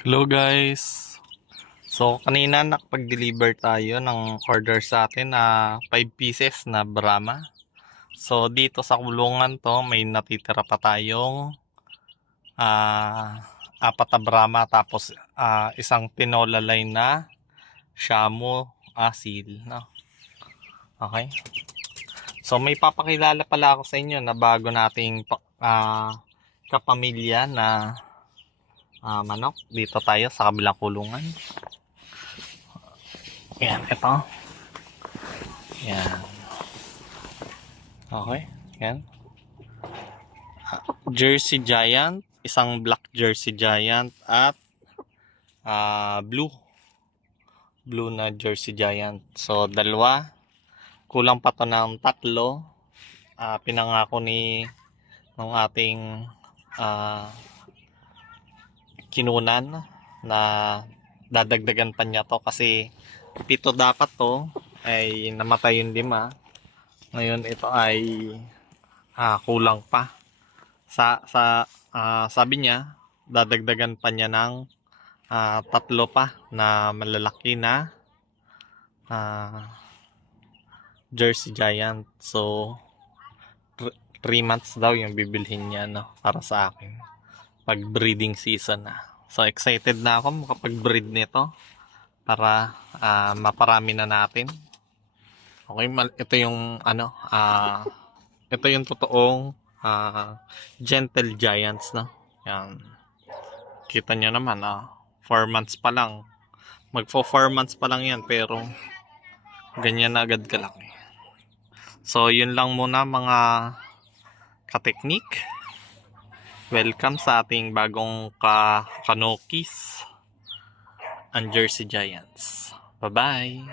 Hello guys. So kanina nakapag-deliver tayo ng order sa atin na 5 pieces na Brahma. So dito sa kulungan to may natitira pa tayong apat na Brahma tapos isang tinola line na Shamu asil, no? Okay. So may papakilala pala ako sa inyo na bago nating kapamilya na manok. Dito tayo sa kabilang kulungan. Yan, ito. Yan. Okay, yan. Jersey Giant, isang black Jersey Giant at blue na Jersey Giant. So dalawa, kulang pa to ng tatlo. Pinangako ng ating kinunan na dadagdagan pa niya to kasi 7 dapat to, ay namatay yung 5. Ngayon ito ay kulang pa. Sabi niya dadagdagan pa niya ng 3 pa na malalaki na Jersey Giant. So 3 months daw yung bibilhin niya, no, para sa akin pag breeding season na. So excited na ako makapag-breed nito para maparami na natin. Okay, ito yung ito yung totoong gentle giants, no. Yan. Kita nyo naman, 4 months pa lang. Magfo 4 months pa lang yan pero ganyan na agad kalaki. So yun lang muna mga kateknik. Welcome sa ating bagong kanokis, ang Jersey Giants. Bye-bye!